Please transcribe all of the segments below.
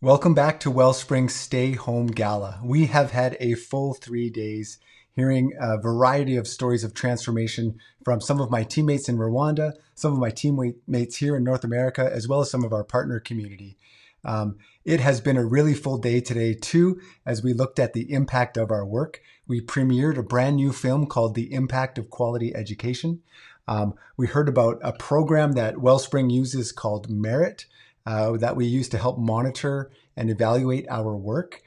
Welcome back to Wellspring Stay Home Gala. We have had a full 3 days hearing a variety of stories of transformation from some of my teammates in Rwanda, some of my teammates here in North America, as well as some of our partner community. It has been a really full day today, too, as we looked at the impact of our work. We premiered a brand new film called The Impact of Quality Education. We heard about a program that Wellspring uses called Merit that we use to help monitor and evaluate our work.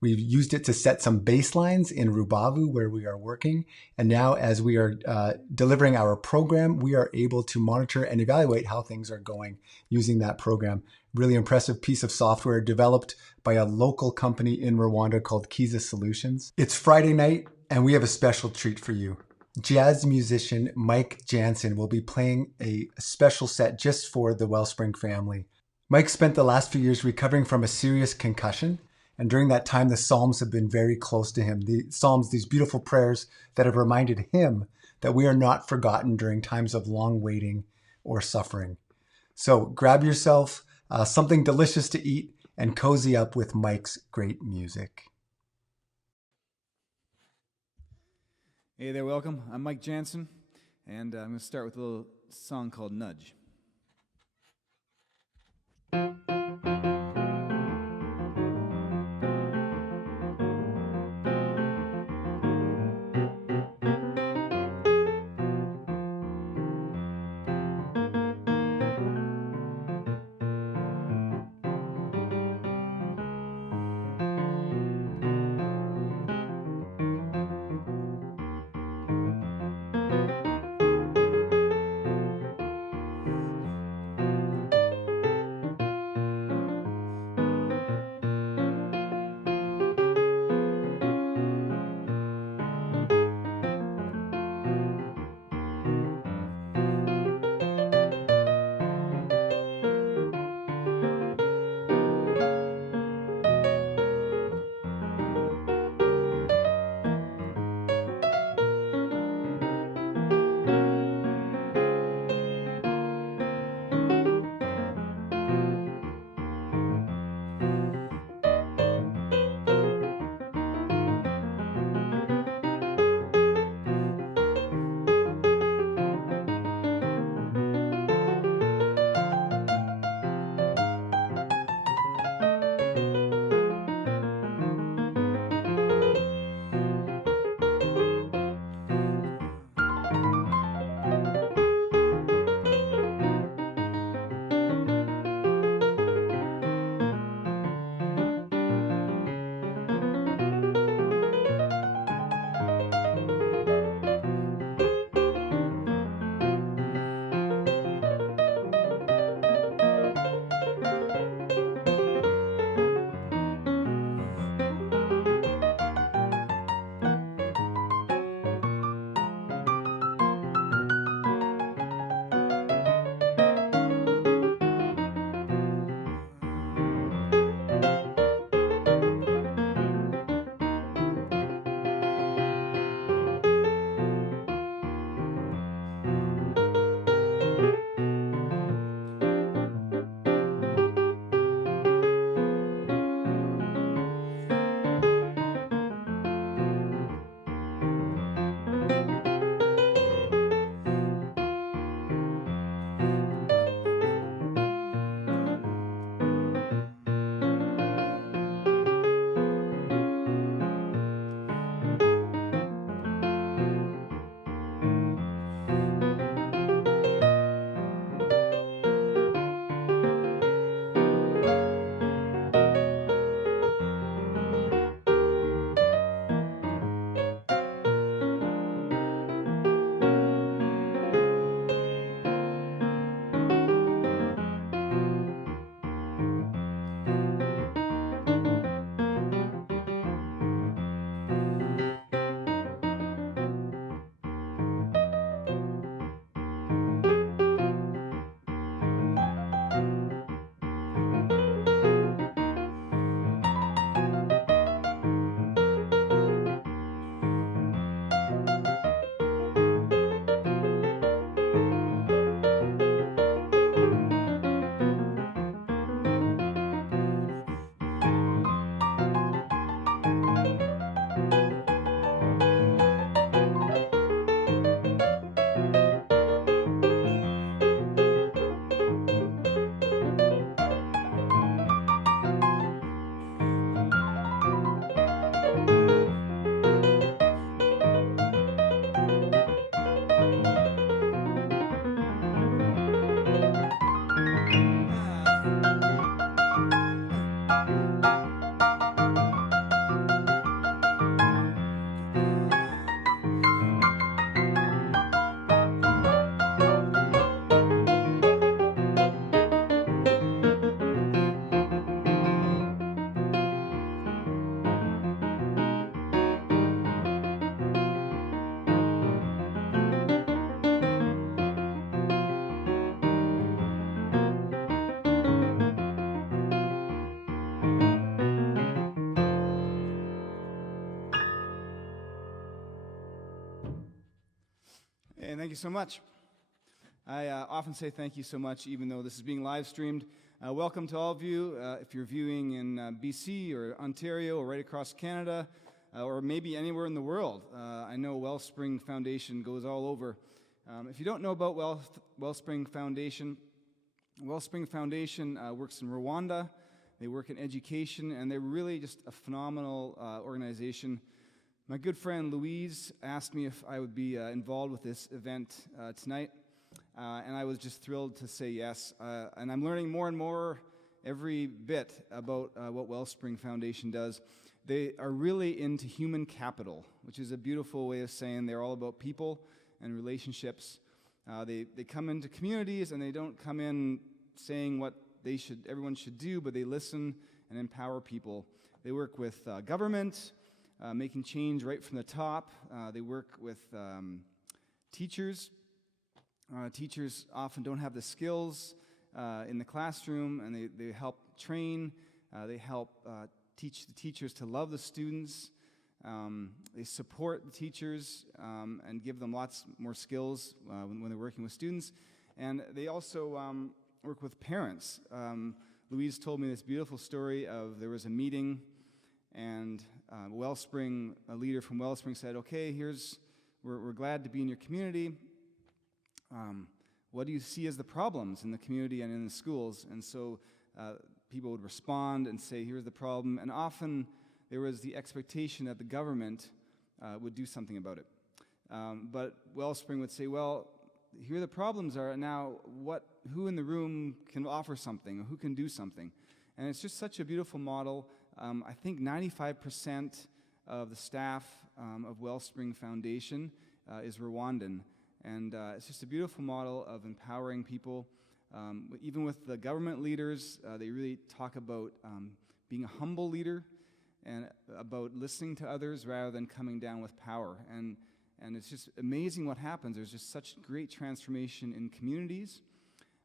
We've used it to set some baselines in Rubavu where we are working. And now, as we are delivering our program, we are able to monitor and evaluate how things are going using that program. Really impressive piece of software developed by a local company in Rwanda called Kiza Solutions. It's Friday night, and we have a special treat for you. Jazz musician Mike Janzen will be playing a special set just for the Wellspring family. Mike spent the last few years recovering from a serious concussion, and during that time, the Psalms have been very close to him. The Psalms, these beautiful prayers that have reminded him that we are not forgotten during times of long waiting or suffering. So grab yourself something delicious to eat and cozy up with Mike's great music. Hey there, welcome. I'm Mike Janzen, and I'm going to start with a little song called Nudge. Hey, thank you so much. I often say thank you so much, even though this is being live streamed. Welcome to all of you. If you're viewing in BC or Ontario or right across Canada, or maybe anywhere in the world. I know Wellspring Foundation goes all over. If you don't know about Wellspring Foundation works in Rwanda. They work in education, and they're really just a phenomenal organization. My good friend Louise asked me if I would be involved with this event tonight, and I was just thrilled to say yes. And I'm learning more and more every bit about what Wellspring Foundation does. They are really into human capital, which is a beautiful way of saying they're all about people and relationships. They come into communities, and they don't come in saying what everyone should do, but they listen and empower people. They work with government, making change right from the top. They work with teachers. Teachers often don't have the skills in the classroom, and they help train. They help teach the teachers to love the students. They support the teachers and give them lots more skills when they're working with students. And they also work with parents. Louise told me this beautiful story of there was a meeting, and Wellspring, a leader from Wellspring said, okay, we're glad to be in your community. What do you see as the problems in the community and in the schools? And so people would respond and say, here's the problem. And often there was the expectation that the government would do something about it. But Wellspring would say, well, here the problems are now, who in the room can offer something, or who can do something? And it's just such a beautiful model. I think 95% of the staff of Wellspring Foundation is Rwandan. And it's just a beautiful model of empowering people. Even with the government leaders, they really talk about being a humble leader and about listening to others rather than coming down with power. And it's just amazing what happens. There's just such great transformation in communities.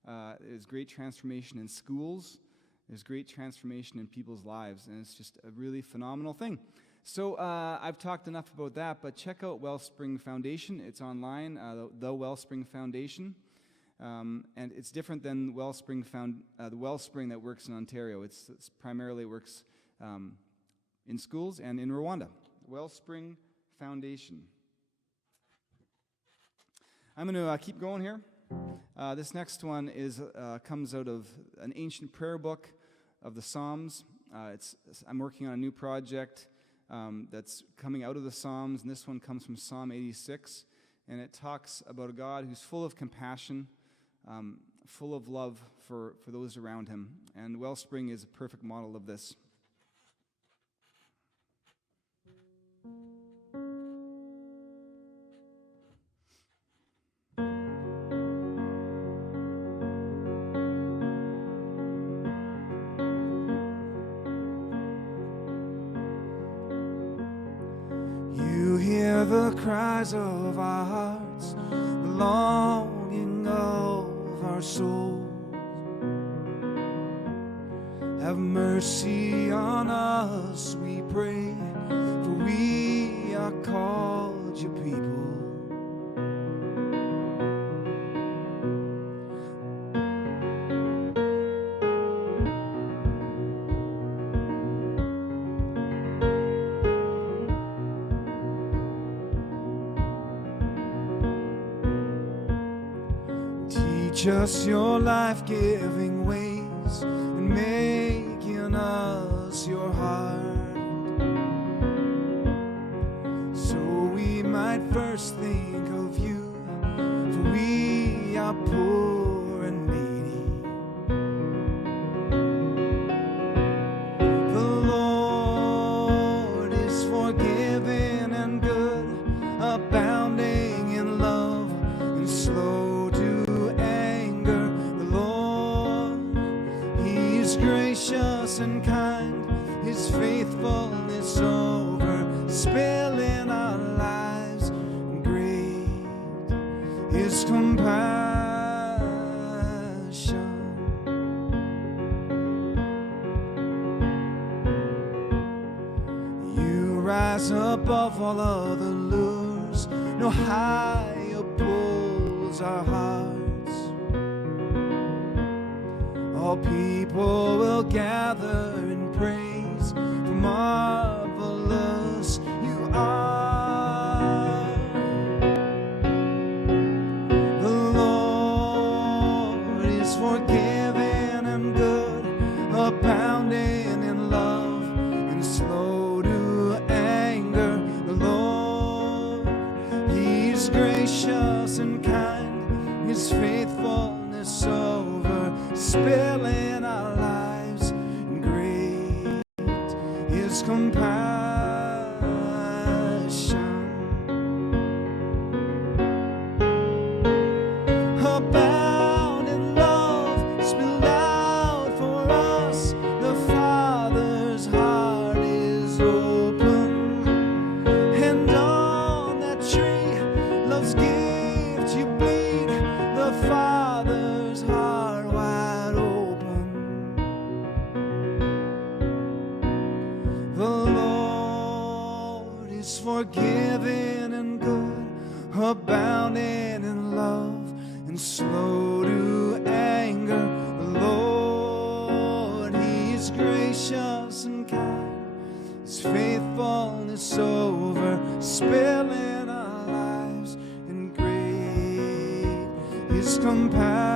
There's great transformation in schools. There's great transformation in people's lives. And it's just a really phenomenal thing. So I've talked enough about that, but check out Wellspring Foundation. It's online, the Wellspring Foundation. And it's different than the Wellspring that works in Ontario. It's primarily works in schools and in Rwanda. Wellspring Foundation. I'm going to keep going here. This next one comes out of an ancient prayer book of the Psalms. I'm working on a new project that's coming out of the Psalms, and this one comes from Psalm 86, and it talks about a God who's full of compassion, full of love for those around him, and Wellspring is a perfect model of this. The cries of our hearts, the longing of our souls. Have mercy on us, we pray, for we are called your people. Teach us your life-giving ways and make in us your heart, so we might first think of you, for we are poor and needy. The Lord is forgiving and good, abounding in love and slow to anger. The Lord, he is gracious and kind, his faithfulness over spill in our lives, and great his compassion. You rise above all other lures, no higher pull fills our hearts. All people will gather in praise, for marvelous you are. The Lord is forgiving and good, abounding in love and slow to anger. The Lord, He is gracious and kind, His faithfulness over spilling our lives, and great His compassion. Abound in love, spilled out for us. The Father's heart is open, and on that tree, love's gift you bleed. The Father's heart wide open. The Lord is forgiving and good, abounding in love and slow to anger. The Lord, He is gracious and kind, His faithfulness over spilling our lives, and great His compassion.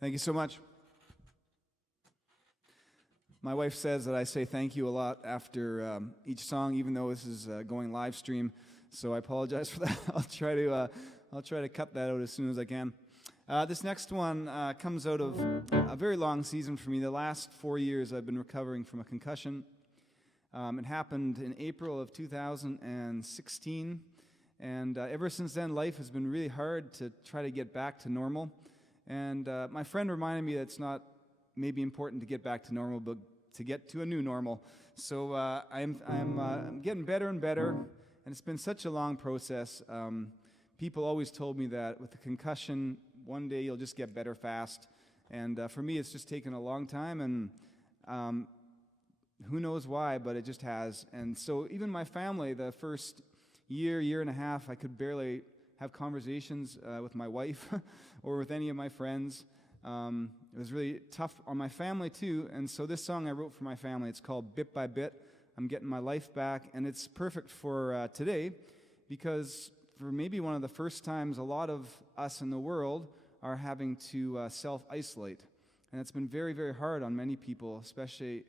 Thank you so much. My wife says that I say thank you a lot after each song, even though this is going live stream. So I apologize for that. I'll try to cut that out as soon as I can. This next one comes out of a very long season for me. The last 4 years I've been recovering from a concussion. It happened in April of 2016, and ever since then life has been really hard to try to get back to normal. And my friend reminded me that it's not maybe important to get back to normal, but to get to a new normal. So I'm getting better and better, and it's been such a long process. People always told me that with a concussion, one day you'll just get better fast. And for me, it's just taken a long time, and who knows why, but it just has. And so even my family, the first year and a half, I could barely have conversations with my wife or with any of my friends. It was really tough on my family too, and so this song I wrote for my family. It's called Bit by Bit. I'm getting my life back, and it's perfect for today, because for maybe one of the first times a lot of us in the world are having to self-isolate, and it's been very, very hard on many people, especially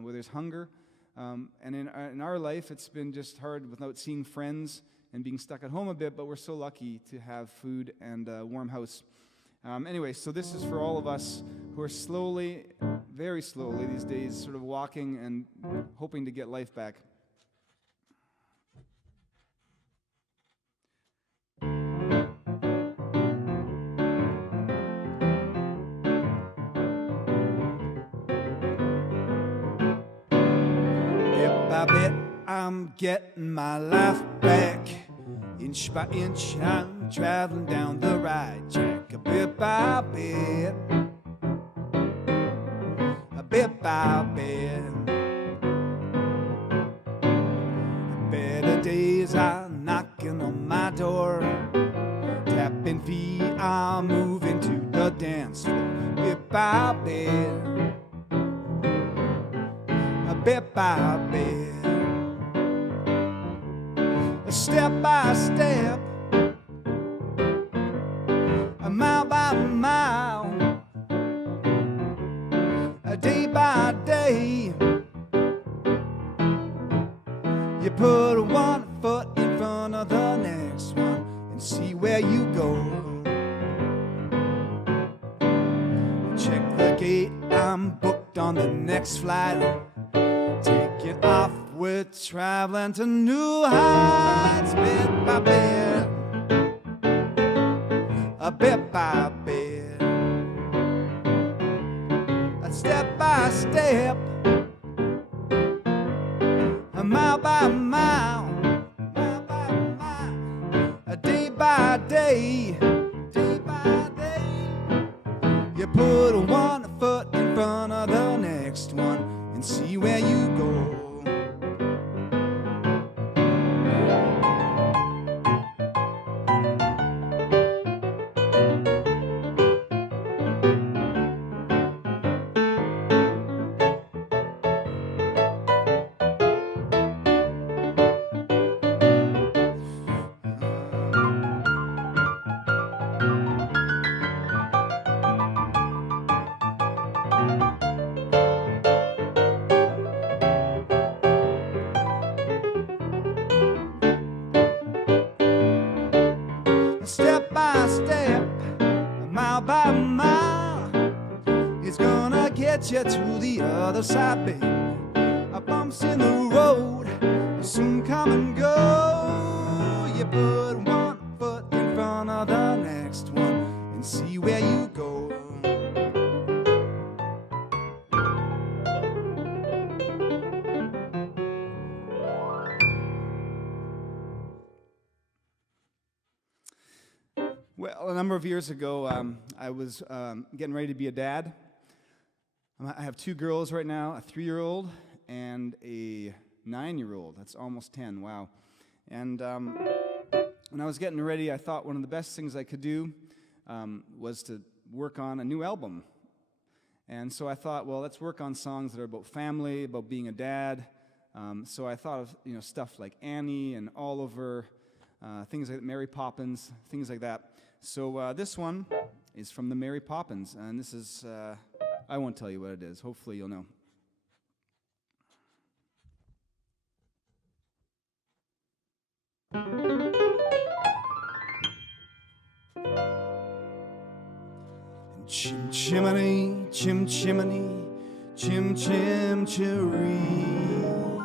where there's hunger, and in our life it's been just hard without seeing friends and being stuck at home a bit, but we're so lucky to have food and a warm house. Anyway, so this is for all of us who are slowly, very slowly these days, sort of walking and hoping to get life back. Bit by bit, I'm getting my life back. Inch by inch, I'm traveling down the right track. A bit by bit, a bit by bit. Better days are knocking on my door. Tapping feet are moving to the dance floor. Bit by bit, a bit by bit. Step by step, a mile by mile, a day by day. You put one foot in front of the next one and see where you go. Check the gate, I'm booked on the next flight. Taking off, we're traveling to new heights. Bit by bit, a bit by bit, a step by step, a mile by mile, a day by day, day by day. You put one by mile. It's gonna get you to the other side, baby. Bumps in the road soon come and go. You put one foot in front of the next one and see where you go. Well, a number of years ago, I was getting ready to be a dad. I have 2 girls right now, a 3-year-old and a 9-year-old. That's almost 10, wow. And when I was getting ready, I thought one of the best things I could do was to work on a new album. And so I thought, well, let's work on songs that are about family, about being a dad. So I thought of stuff like Annie and Oliver, things like Mary Poppins, things like that. So this one is from the Mary Poppins, and this is, I won't tell you what it is. Hopefully you'll know. Chim chimney, chim chimney, chim chim chiree.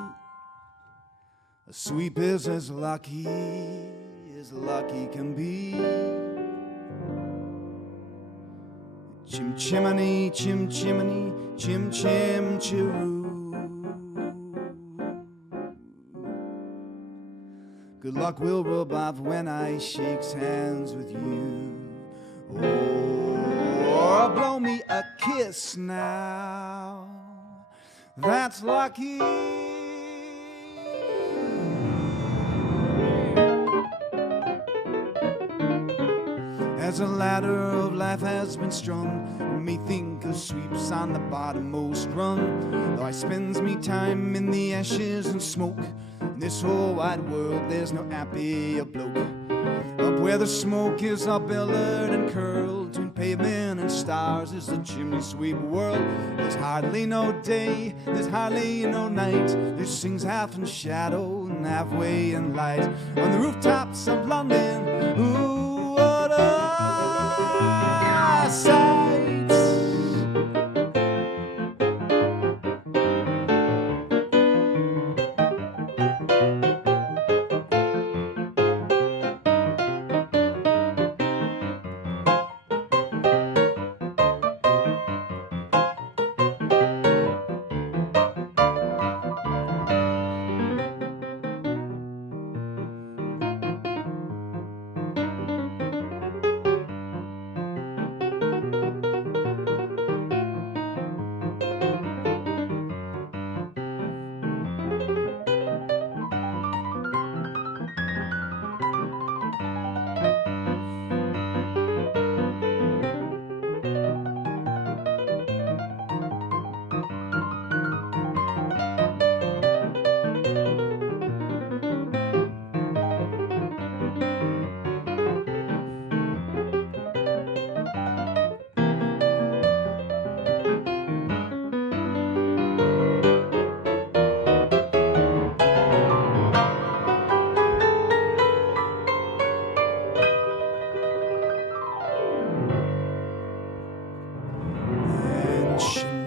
A sweep is as lucky can be. Chim chimney, chim chimney, chim chim chiroo. Good luck will rub off when I shakes hands with you. Oh, blow me a kiss now. That's lucky. As a ladder of life has been strung, me think of sweeps on the bottommost rung. Though I spends me time in the ashes and smoke, in this whole wide world there's no happier bloke. Up where the smoke is all billowed and curled, between pavement and stars is the chimney sweep world. There's hardly no day, there's hardly no night. This sings half in shadow and halfway in light. On the rooftops of London, ooh, what a sight.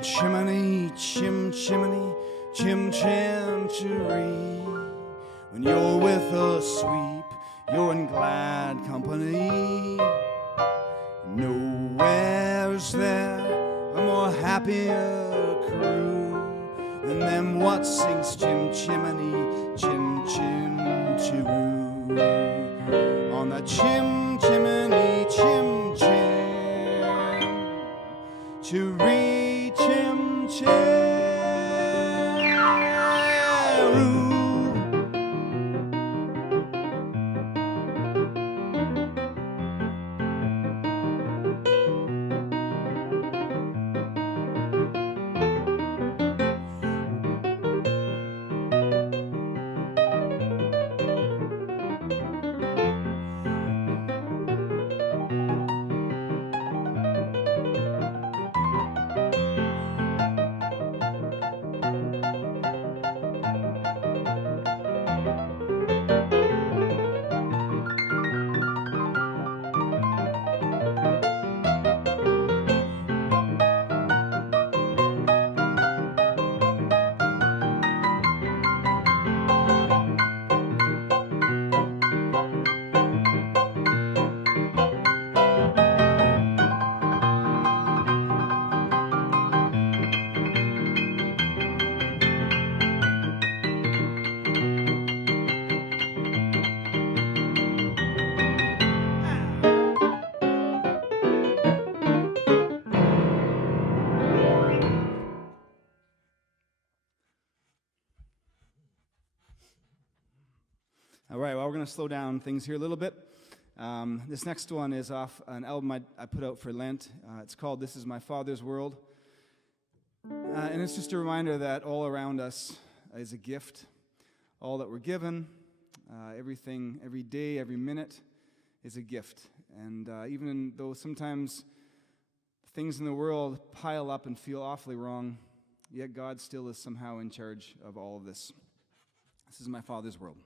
Chimney, chim chimney, chim chim chiree. When you're with a sweep, you're in glad company. Nowhere's there a more happier crew than them what sings chim chimney, chim chim chiroo. On the chim chimney, chim chim chiree, chim chiroo. going to slow down things here a little bit. This next one is off an album I put out for Lent. It's called This Is My Father's World. And it's just a reminder that all around us is a gift. All that we're given, everything, every day, every minute is a gift. And even though sometimes things in the world pile up and feel awfully wrong, yet God still is somehow in charge of all of this. This is my Father's world.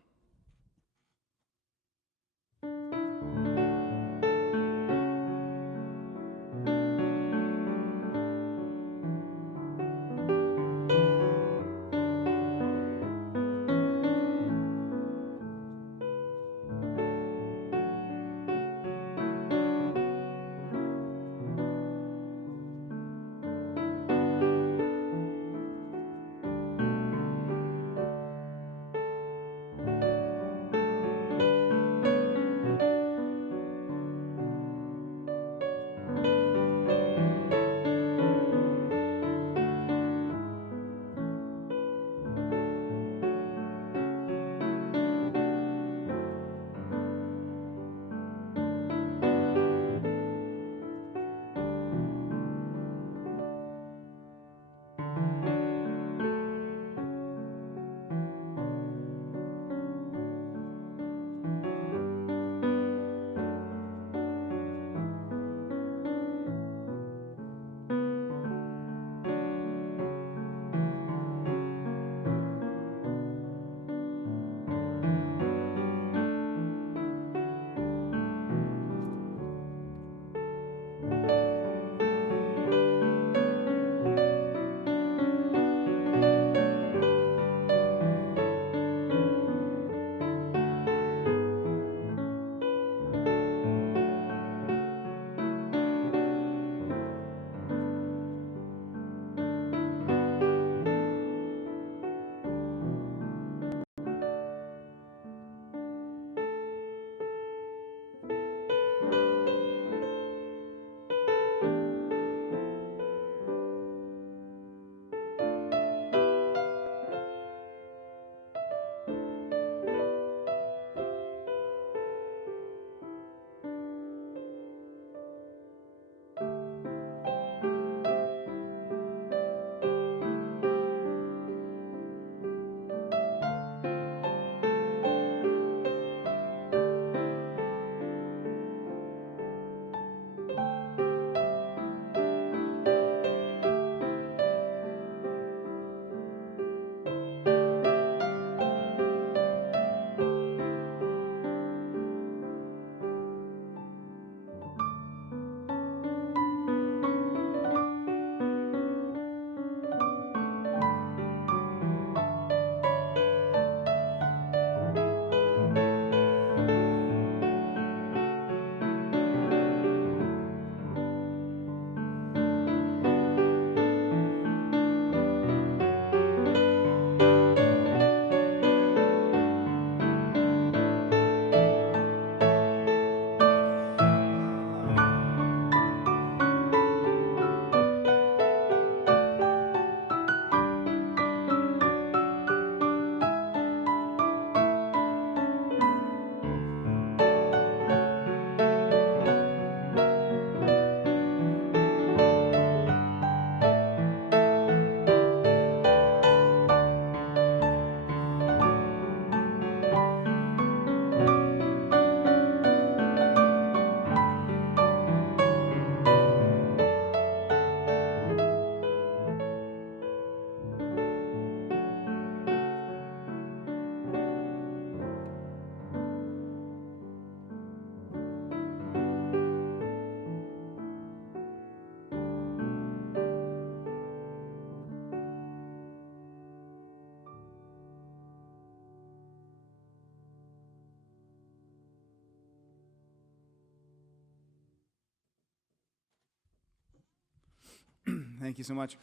Thank you so much.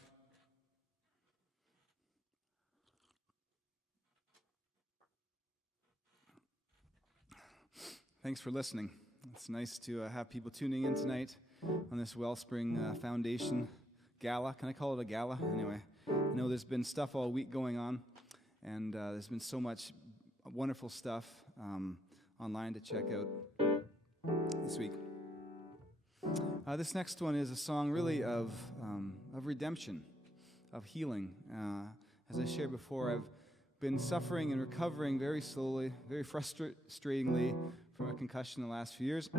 Thanks for listening. It's nice to have people tuning in tonight on this Wellspring Foundation Gala. Can I call it a gala? Anyway, I know there's been stuff all week going on, and there's been so much wonderful stuff. online to check out this week. This next one is a song really of redemption, of healing. As I shared before, I've been suffering and recovering very slowly, very frustratingly from a concussion in the last few years.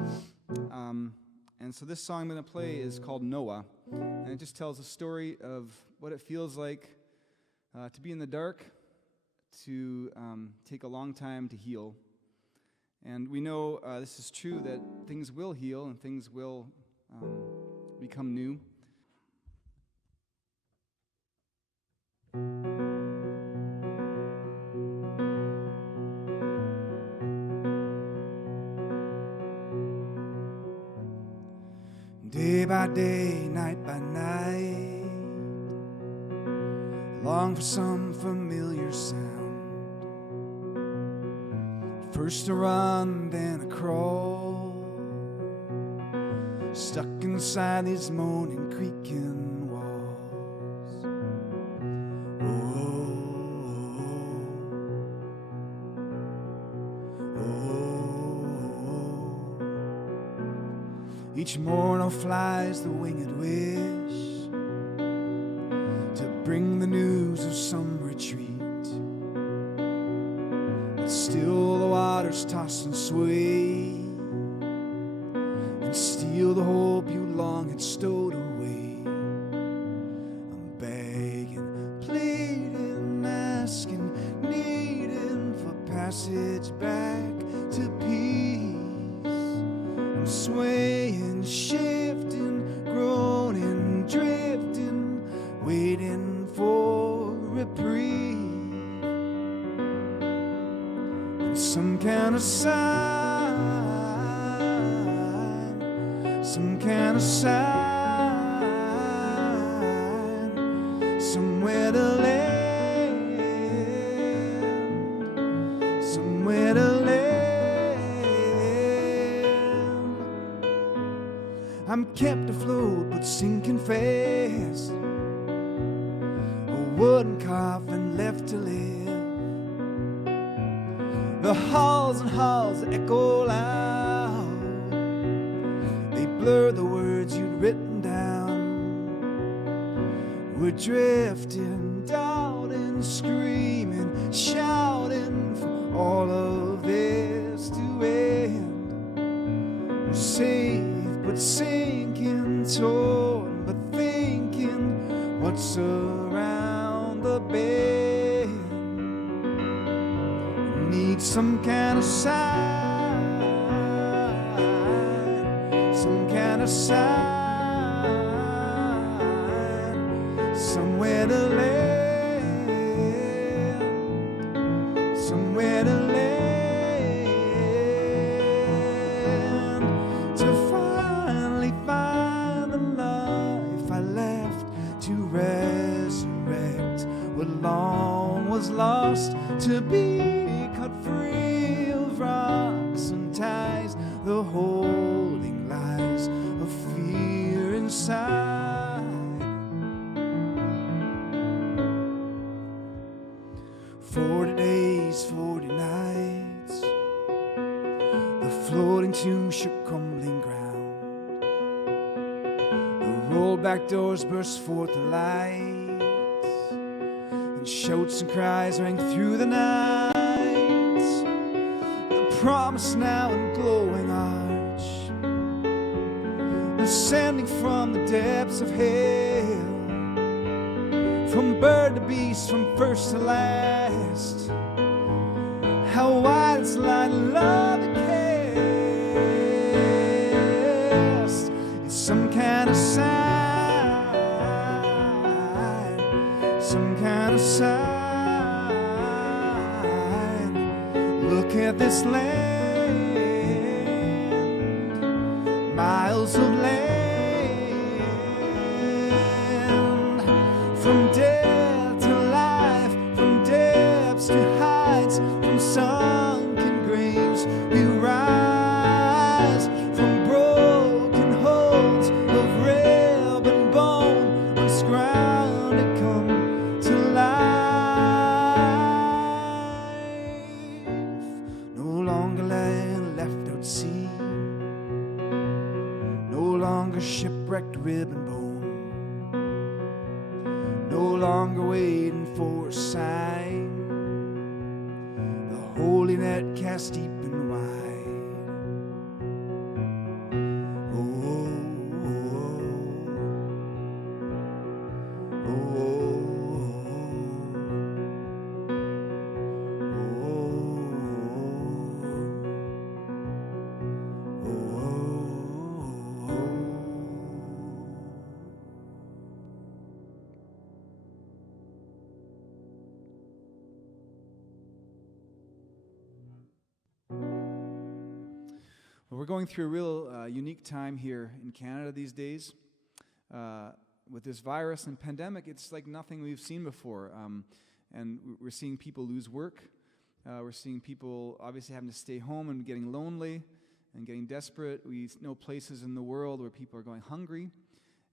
And so this song I'm going to play is called Noah, and it just tells a story of what it feels like to be in the dark, to take a long time to heal. And we know this is true, that things will heal and things will become new. Day by day, night by night, long for some familiar sound. First a run, then a crawl, stuck inside these moaning, creaking walls. Each morn flies the winged wish to bring the news of some retreat. But still the waters toss and sway and steal the hope you long had stowed away. I'm begging, pleading, asking, needing for passage back to peace. I'm swaying, shifting, groaning, drifting, waiting for reprieve and some kind of sign, some kind of sign, somewhere to land, somewhere to land. I'm kept afloat but sinking fast, a wooden coffin left to live. The halls and halls echo loud, they blur the words you'd written down. We're drifting, doubting, screaming, shouting for all of this to end. We're safe but sinking, torn but thinking, what's around the bend? Need some kind of sign, some kind of sign, somewhere to land, somewhere to land. Long was lost to be cut free of rocks and ties, the holding lies of fear inside. 40 days, 40 nights, the floating tomb shook crumbling ground. The rolled back doors burst forth the light, shouts and cries rang through the night. The promise now in glowing arch, ascending from the depths of hell, from bird to beast, from first to last. How wide its line of love it casts. It's some kind of sign, some kind of sign. Look at this land, miles of land, from death to life, from depths to heights, from sunken graves we rise, from broken holds of rib and bone, once grounded come to life. No longer land longer shipwrecked rib and bone, no longer waiting for a sign, the holy net cast deep and wide. Oh, oh, oh, Well, we're going through a real unique time here in Canada these days. With this virus and pandemic, it's like nothing we've seen before. And we're seeing people lose work. We're seeing people obviously having to stay home and getting lonely and getting desperate. We know places in the world where people are going hungry.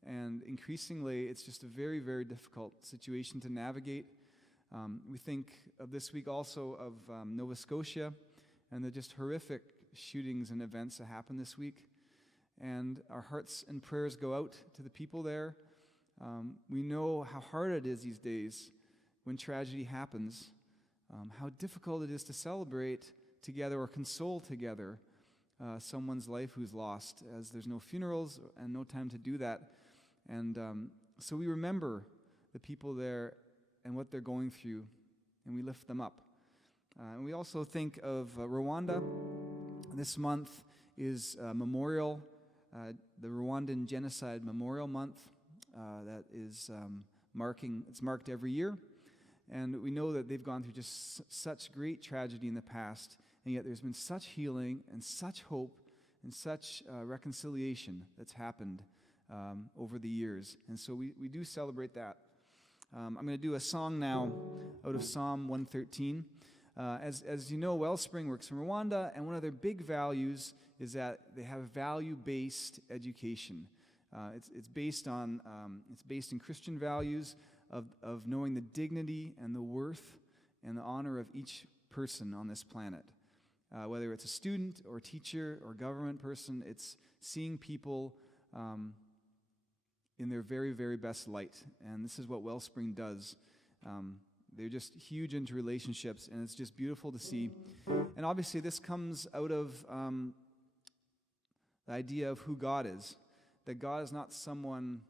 And increasingly, it's just a very, very difficult situation to navigate. We think of this week also of Nova Scotia and the just horrific shootings and events that happened this week. And our hearts and prayers go out to the people there. We know how hard it is these days when tragedy happens, how difficult it is to celebrate together or console together someone's life who's lost, as there's no funerals and no time to do that. And so we remember the people there and what they're going through, and we lift them up. And we also think of Rwanda. This month is Memorial, the Rwandan Genocide Memorial Month. That is it's marked every year. And we know that they've gone through just such great tragedy in the past, and yet there's been such healing and such hope and such reconciliation that's happened over the years. And so we do celebrate that. I'm going to do a song now out of Psalm 113. As you know, Wellspring works in Rwanda, and one of their big values is that they have value-based education. It's based in Christian values of knowing the dignity and the worth and the honor of each person on this planet. Whether it's a student or teacher or government person, it's seeing people in their very, very best light. And this is what Wellspring does. They're just huge into relationships, and it's just beautiful to see. And obviously this comes out of the idea of who God is. That God is not someone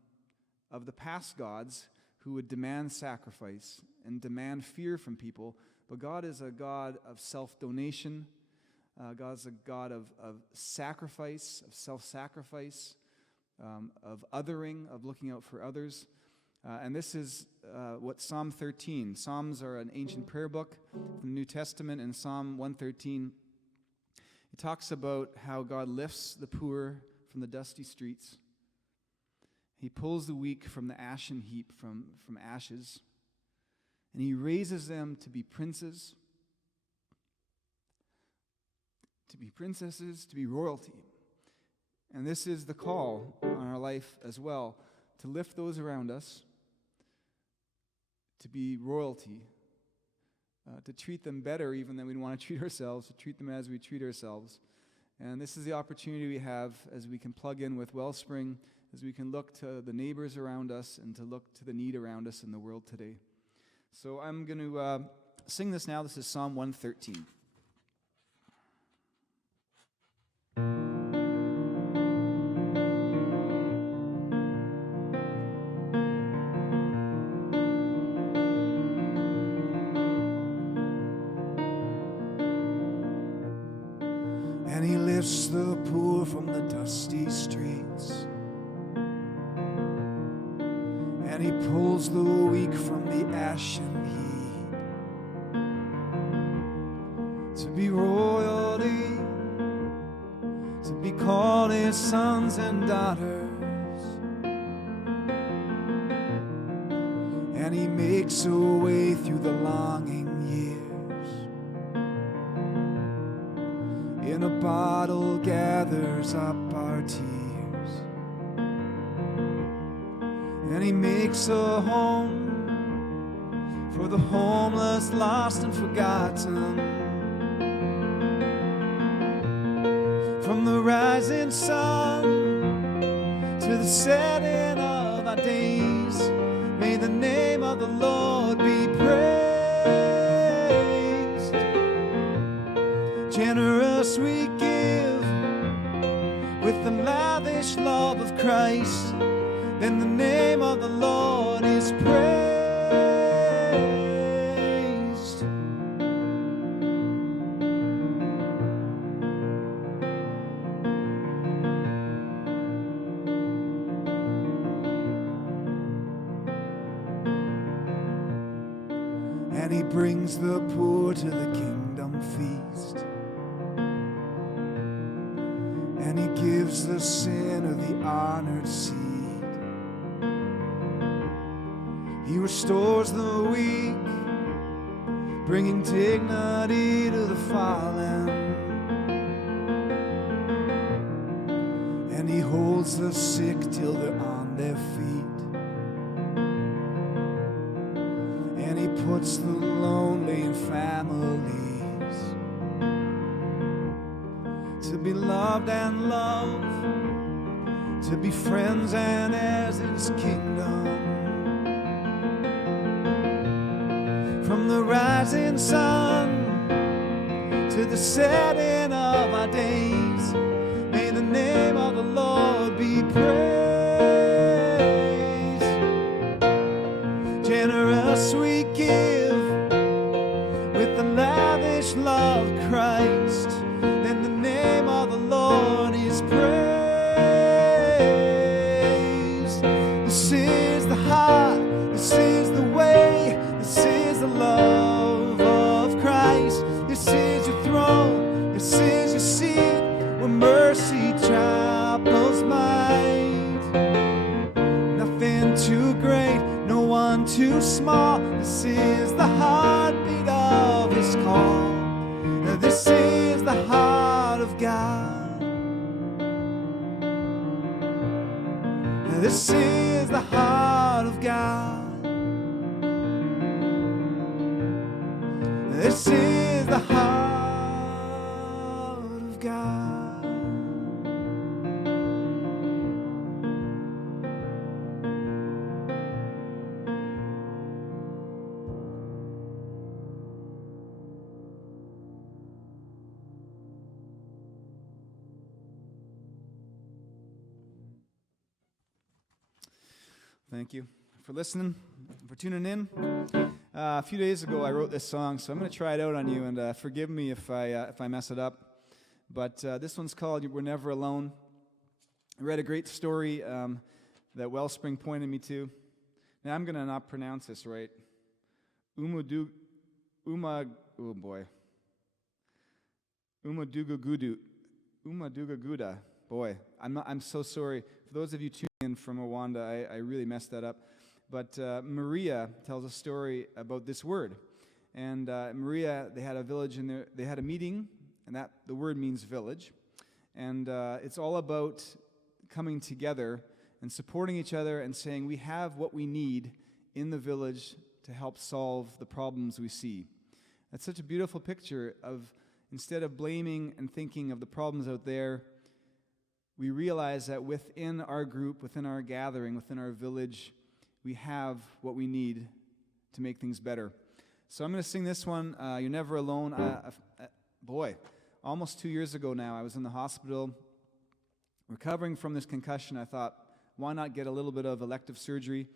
of the past gods who would demand sacrifice and demand fear from people, but God is a God of self-donation. God is a God of sacrifice, of self-sacrifice, of othering, of looking out for others. And this is what Psalm 13. Psalms are an ancient prayer book from the New Testament. In Psalm 113, it talks about how God lifts the poor from the dusty streets. He pulls the weak from the ashen heap, from ashes, and he raises them to be princes, to be princesses, to be royalty. And this is the call on our life as well, to lift those around us, to be royalty, to treat them better even than we want to treat ourselves, to treat them as we treat ourselves. And this is the opportunity we have as we can plug in with Wellspring, as we can look to the neighbors around us and to look to the need around us in the world today. So I'm going to sing this now. This is Psalm 113. And he lifts the poor from the dusty streets, and he pulls the weak from the ashen heap, to be royalty, to be called his sons and daughters. And he makes a way through the longing years. In a bottle gathers up our tears. And he makes a home for the homeless, lost and forgotten. From the rising sun to the setting of our days. May the name of the Lord be praised. Generous we give with the lavish love of Christ, then the name of the Lord is praised. And he brings the poor to the kingdom feast, and he gives the sinner the honored seat. He restores the weak, bringing dignity to the fallen, and he holds the sick till they're on their feet. And he puts the lonely in families to be loved and loved, to be friends and heirs in his kingdom. From the rising sun to the setting of our days, may the name of the Lord be praised. Generous we give with the lavish love of Christ, then the name of the Lord is praised. This is the heart, this is the way, this is the love of Christ. This is your throne, this is your seat, where mercy tramples might. Nothing too great, no one too small. This is the heartbeat of his call. This is the heart of God. This is the heart of God. This is the heart of God. Thank you for listening, for tuning in. A few days ago, I wrote this song, so I'm going to try it out on you, and forgive me if I mess it up. But this one's called "We're Never Alone." I read a great story that Wellspring pointed me to. Now I'm going to not pronounce this right. Umadugaguda. Boy, I'm so sorry. For those of you tuning in from Rwanda, I really messed that up. But Maria tells a story about this word. And Maria, they had a village in there. They had a meeting, and that the word means village. And it's all about coming together and supporting each other and saying we have what we need in the village to help solve the problems we see. That's such a beautiful picture of, instead of blaming and thinking of the problems out there, we realize that within our group, within our gathering, within our village, we have what we need to make things better. So I'm going to sing this one, You're Never Alone. Boy, almost 2 years ago now, I was in the hospital recovering from this concussion. I thought, why not get a little bit of elective surgery?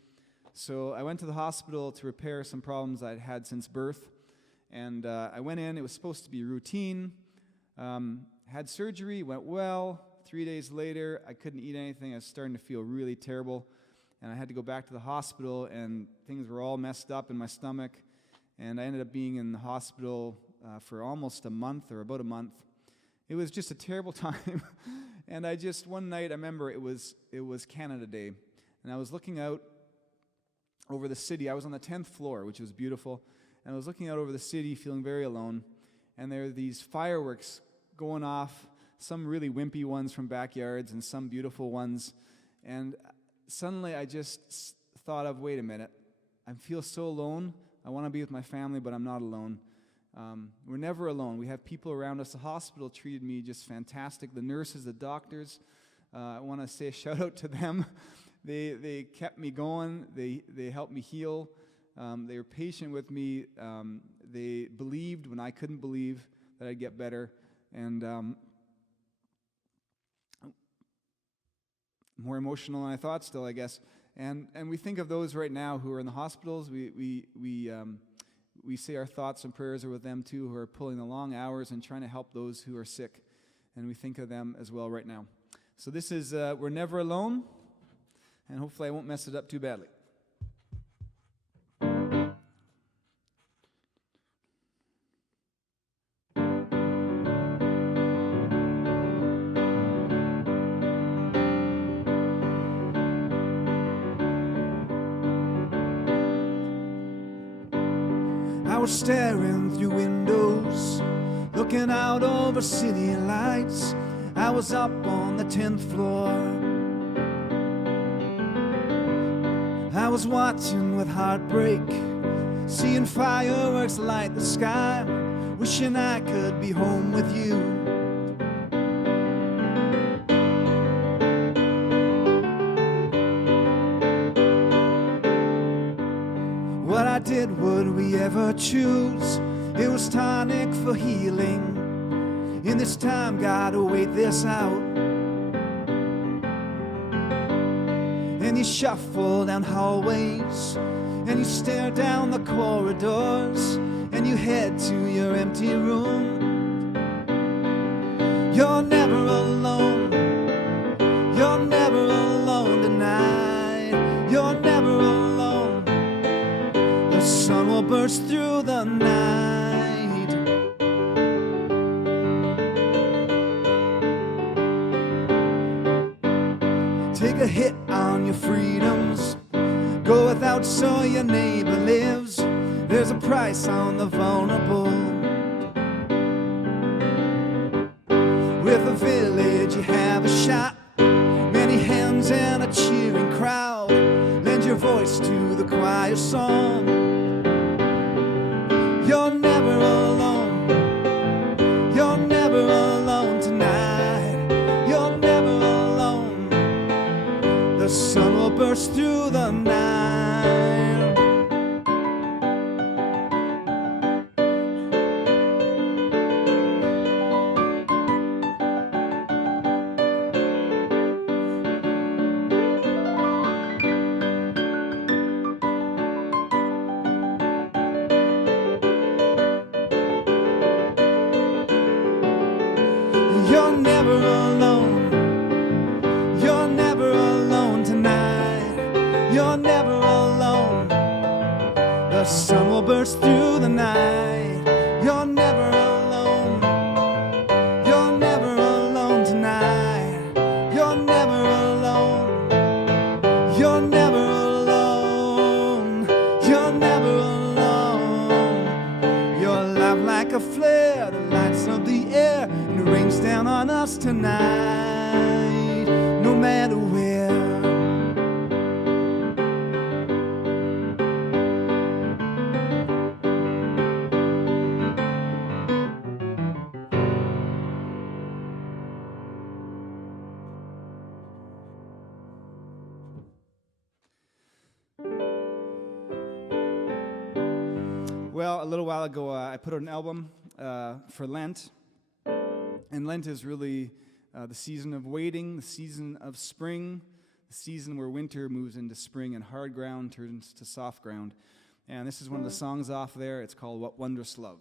So I went to the hospital to repair some problems I'd had since birth. And I went in. It was supposed to be routine. Had surgery, went well. 3 days later, I couldn't eat anything. I was starting to feel really terrible. And I had to go back to the hospital, and things were all messed up in my stomach. And I ended up being in the hospital for almost a month, or about a month. It was just a terrible time. And one night, I remember it was Canada Day. And I was looking out over the city. I was on the 10th floor, which was beautiful. And I was looking out over the city, feeling very alone. And there were these fireworks going off, some really wimpy ones from backyards and some beautiful ones. And suddenly I just thought of, wait a minute, I feel so alone. I want to be with my family, but I'm not alone. We're never alone. We have people around us. The hospital treated me just fantastic. The nurses, the doctors, I want to say a shout out to them. They kept me going. They helped me heal. They were patient with me. They believed when I couldn't believe that I'd get better. And more emotional than I thought still, I guess. And we think of those right now who are in the hospitals. We say our thoughts and prayers are with them too, who are pulling the long hours and trying to help those who are sick. And we think of them as well right now. So this is We're Never Alone, and hopefully I won't mess it up too badly. I was staring through windows, looking out over city lights. I was up on the 10th floor. I was watching with heartbreak, seeing fireworks light the sky, wishing I could be home with you. What I did, would we ever choose? It was tonic for healing. In this time, gotta wait this out. And you shuffle down hallways, and you stare down the corridors, and you head to your empty room. You're never alone. You're never alone tonight. You're never alone. The sun will burst through the night. Take a hit on your freedoms. Go without so your neighbor lives. There's a price on the vulnerable. With a village you have a shot, many hands and a cheering crowd. Lend your voice to the choir song. You're never alone. You're never alone tonight. You're never alone. The sun will burst through the night. You're never alone. You're never alone tonight. You're never alone. The sun will burst through the night. You're never alone. You're never alone tonight. You're never alone. You're never alone. You're never alone. You're alive like a flare that lights up the air and rains down on us tonight, no matter where. Well, a little while ago, I put out an album for Lent. And Lent is really the season of waiting, the season of spring, the season where winter moves into spring and hard ground turns to soft ground. And this is one of the songs off there. It's called What Wondrous Love.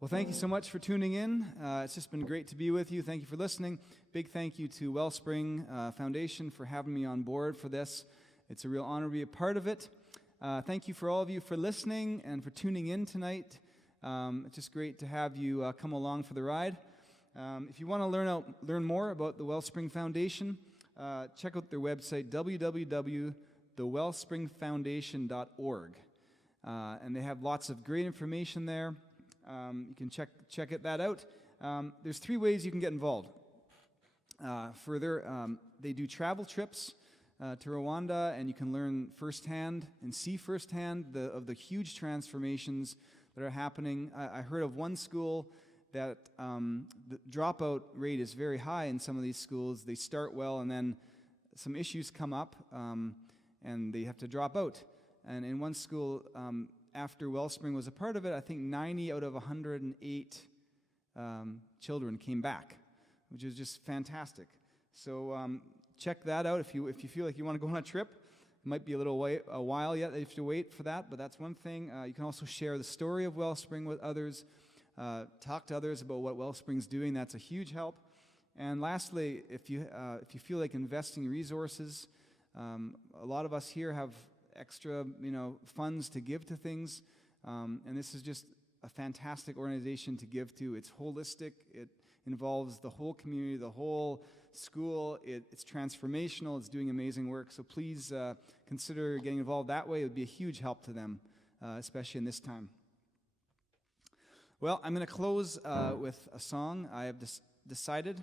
Well, thank you so much for tuning in. It's just been great to be with you. Thank you for listening. Big thank you to Wellspring Foundation for having me on board for this. It's a real honor to be a part of it. Thank you for all of you for listening and for tuning in tonight. It's just great to have you come along for the ride. If you want to learn more about the Wellspring Foundation, check out their website, www.thewellspringfoundation.org. And they have lots of great information there. You can check that out. There's 3 ways you can get involved. Further, they do travel trips to Rwanda, and you can learn firsthand and see firsthand of the huge transformations that are happening. I heard of one school that the dropout rate is very high in some of these schools. They start well, and then some issues come up, and they have to drop out. And in one school, after Wellspring was a part of it, I think 90 out of 108 children came back, which is just fantastic. So check that out if you feel like you want to go on a trip. It might be a while yet. You have to wait for that, but that's one thing. You can also share the story of Wellspring with others. Talk to others about what Wellspring's doing. That's a huge help. And lastly, if you feel like investing resources, a lot of us here have extra, funds to give to things, and this is just a fantastic organization to give to. It's holistic. It involves the whole community, the whole school. It's transformational. It's doing amazing work. So please consider getting involved that way. It would be a huge help to them, especially in this time. Well, I'm going to close with a song. I have decided.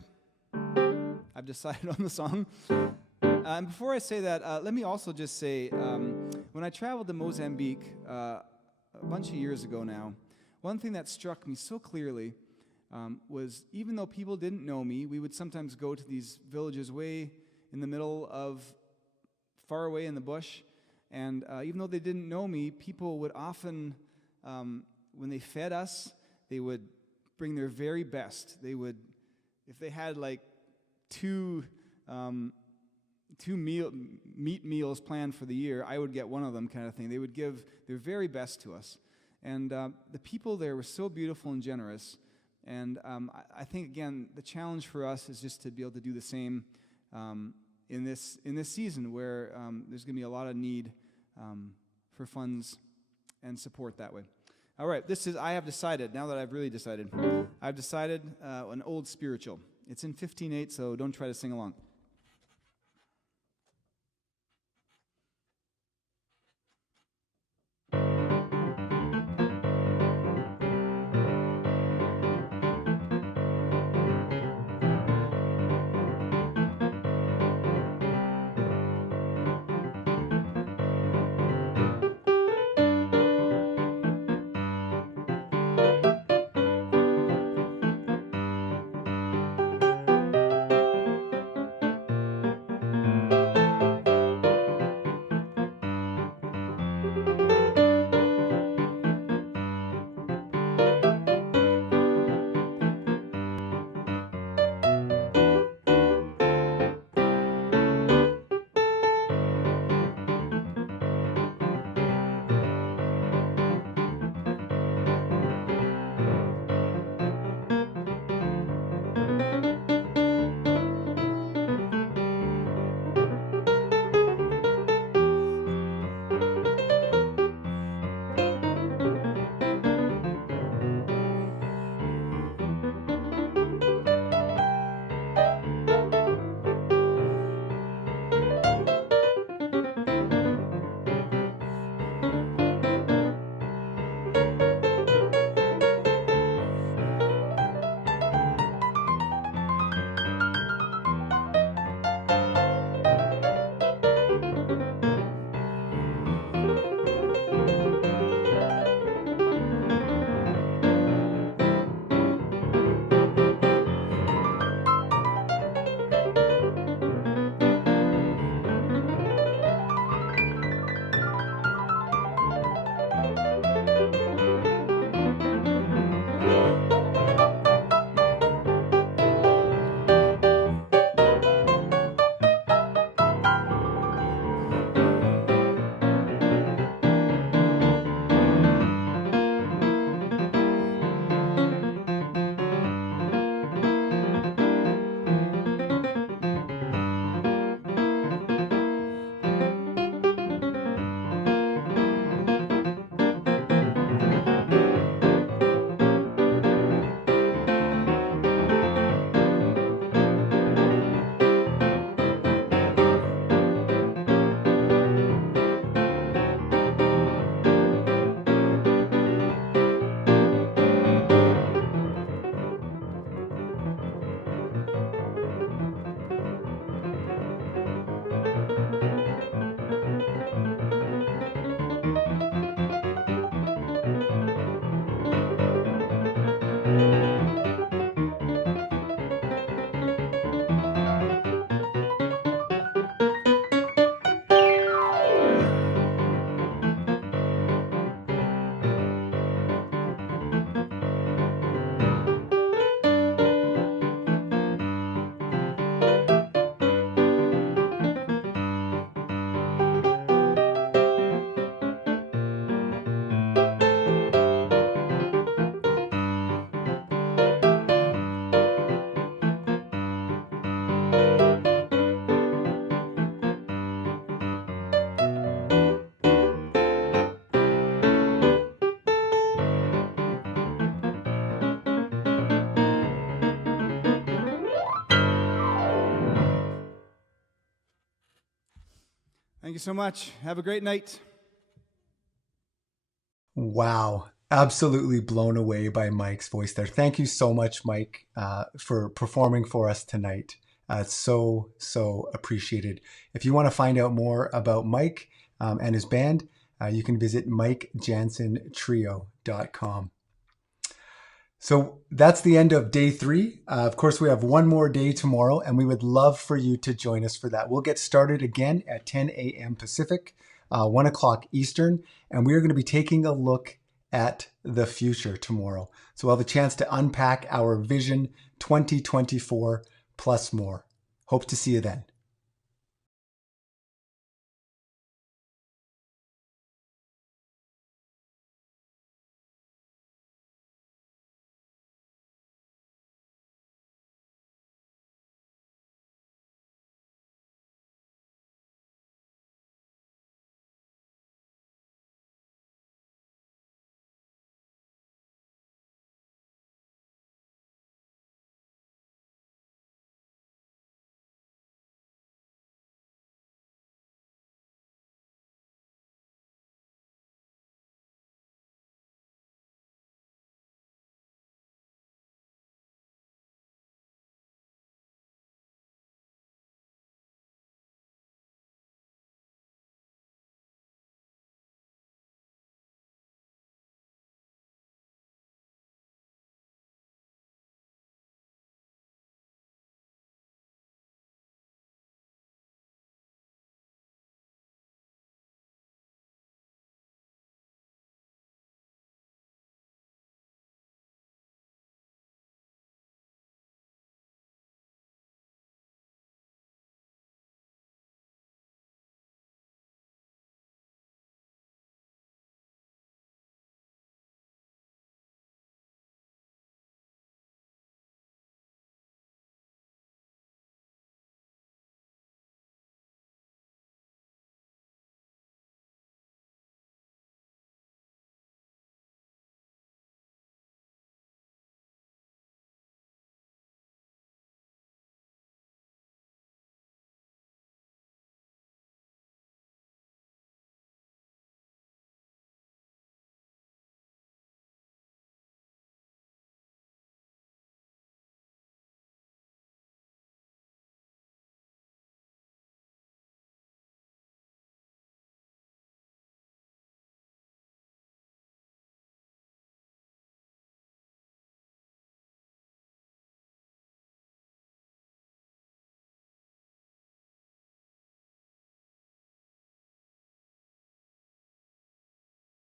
I've decided on the song. And before I say that, let me also just say, when I traveled to Mozambique a bunch of years ago now, one thing that struck me so clearly was even though people didn't know me, we would sometimes go to these villages way in the middle of, far away in the bush, and even though they didn't know me, people would often, when they fed us, they would bring their very best. They would, if they had like two meat meals planned for the year, I would get one of them, kind of thing. They would give their very best to us. And the people there were so beautiful and generous. And I think, again, the challenge for us is just to be able to do the same in this season where there's going to be a lot of need for funds and support that way. All right, I have decided, now that I've really decided, I've decided an old spiritual. It's in 15/8, so don't try to sing along. you so much. Have a great night. Wow. Absolutely blown away by Mike's voice there. Thank you so much, Mike, for performing for us tonight. It's so appreciated. If you want to find out more about Mike and his band, you can visit MikeJanzenTrio.com. So that's the end of day 3. Of course, we have one more day tomorrow, and we would love for you to join us for that. We'll get started again at 10 a.m. Pacific, 1 o'clock Eastern, and we're going to be taking a look at the future tomorrow. So we'll have a chance to unpack our Vision 2024 plus more. Hope to see you then.